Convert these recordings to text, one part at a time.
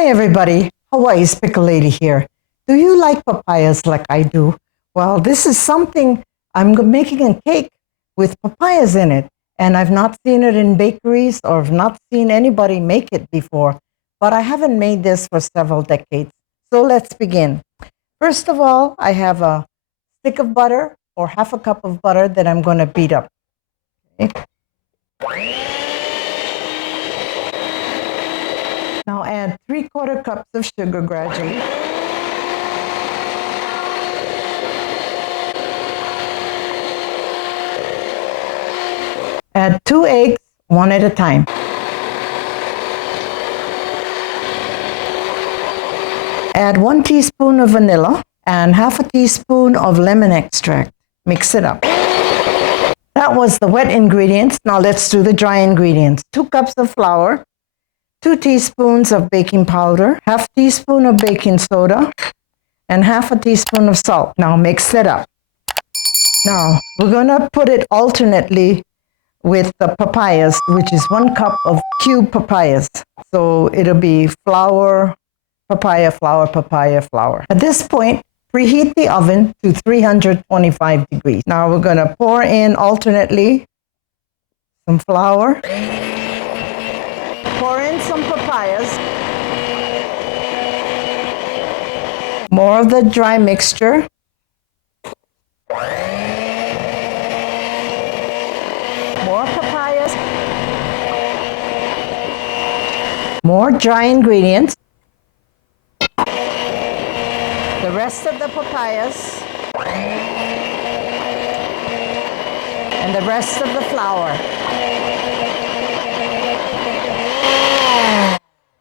Hi everybody, Hawaii's Pickle Lady here. Do you like papayas like I do? Well, this is something, I'm making a cake with papayas in it, and I've not seen it in bakeries or I've not seen anybody make it before, but I haven't made this for several decades. So let's begin. First of all, I have a stick of butter or half a cup of butter that I'm going to beat up. Okay. Now add 3/4 cups of sugar gradually. Add 2 eggs, one at a time. Add 1 teaspoon of vanilla and half a teaspoon of lemon extract. Mix it up. That was the wet ingredients. Now let's do the dry ingredients. 2 cups of flour, 2 teaspoons of baking powder, half teaspoon of baking soda, and half a teaspoon of salt. Now mix it up. Now we're going to put it alternately with the papayas, which is 1 cup of cubed papayas. So it'll be flour, papaya, flour, papaya, flour. At this point, preheat the oven to 325 degrees. Now we're going to pour in alternately some flour, pour in some papayas, more of the dry mixture, more papayas, more dry ingredients, the rest of the papayas, and the rest of the flour.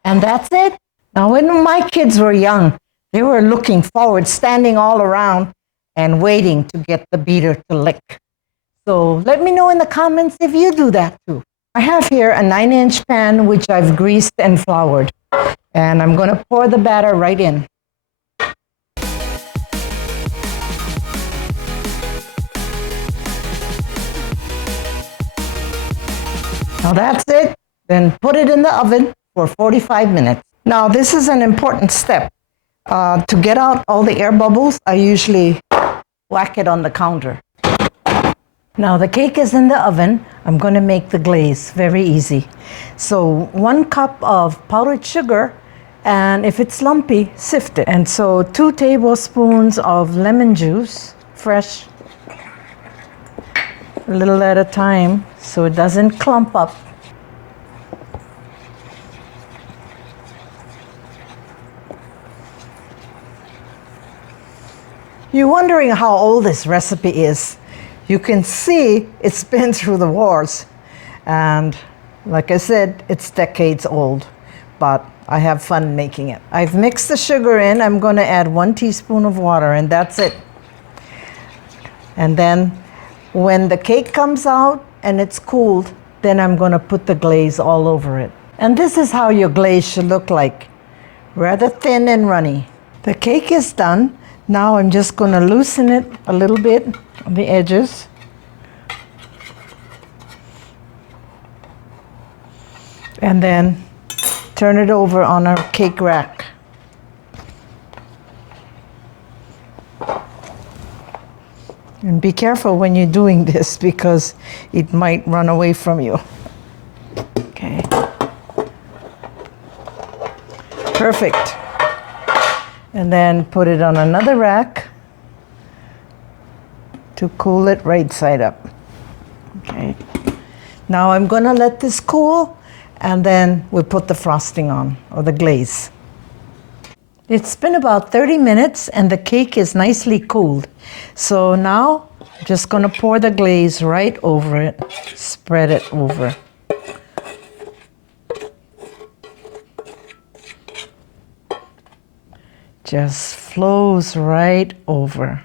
And that's it. Now, when my kids were young, they were looking forward, standing all around and waiting to get the beater to lick. So let me know in the comments if you do that too. I have here a 9-inch pan which I've greased and floured. And I'm going to pour the batter right in. Now that's it. Then put it in the oven for 45 minutes. Now this is an important step. To get out all the air bubbles, I usually whack it on the counter. Now the cake is in the oven. I'm going to make the glaze very easy. So 1 cup of powdered sugar, and if it's lumpy, sift it. And so 2 tablespoons of lemon juice, fresh, a little at a time so it doesn't clump up. You're wondering how old this recipe is. You can see it's been through the wars. And like I said, it's decades old, but I have fun making it. I've mixed the sugar in. I'm going to add 1 teaspoon of water, and that's it. And then when the cake comes out and it's cooled, then I'm going to put the glaze all over it. And this is how your glaze should look like. Rather thin and runny. The cake is done. Now I'm just going to loosen it a little bit on the edges. And then turn it over on our cake rack. And be careful when you're doing this because it might run away from you. Okay. Perfect. And then put it on another rack to cool it right side up. Okay. Now I'm going to let this cool, and then we'll put the frosting on, or the glaze. It's been about 30 minutes and the cake is nicely cooled. So now I'm just going to pour the glaze right over it, spread it over. Just flows right over.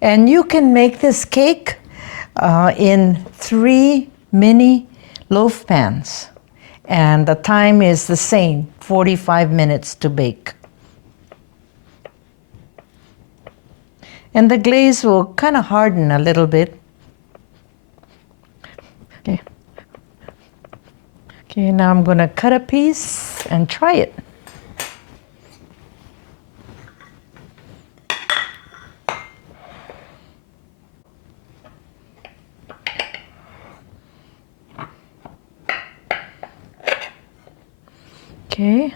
And you can make this cake in 3 mini loaf pans. And the time is the same, 45 minutes to bake. And the glaze will kind of harden a little bit. Okay. Okay, now I'm going to cut a piece and try it. Okay.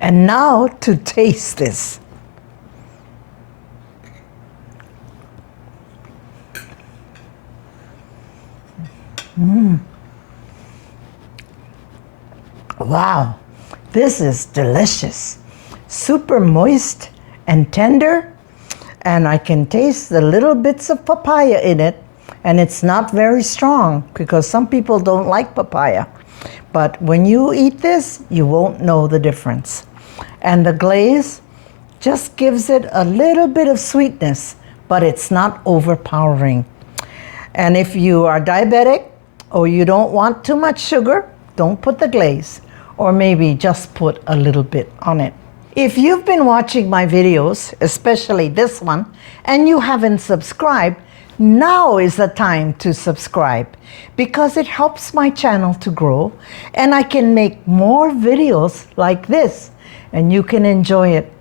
And now to taste this. Wow, this is delicious. Super moist and tender, and I can taste the little bits of papaya in it, and it's not very strong because some people don't like papaya. But when you eat this, you won't know the difference. And the glaze just gives it a little bit of sweetness, but it's not overpowering. And if you are diabetic or you don't want too much sugar, don't put the glaze, or maybe just put a little bit on it. If you've been watching my videos, especially this one, and you haven't subscribed, now is the time to subscribe because it helps my channel to grow and I can make more videos like this and you can enjoy it.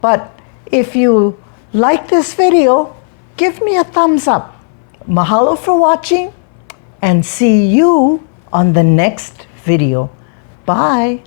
But if you like this video, give me a thumbs up. Mahalo for watching and see you on the next video. Bye.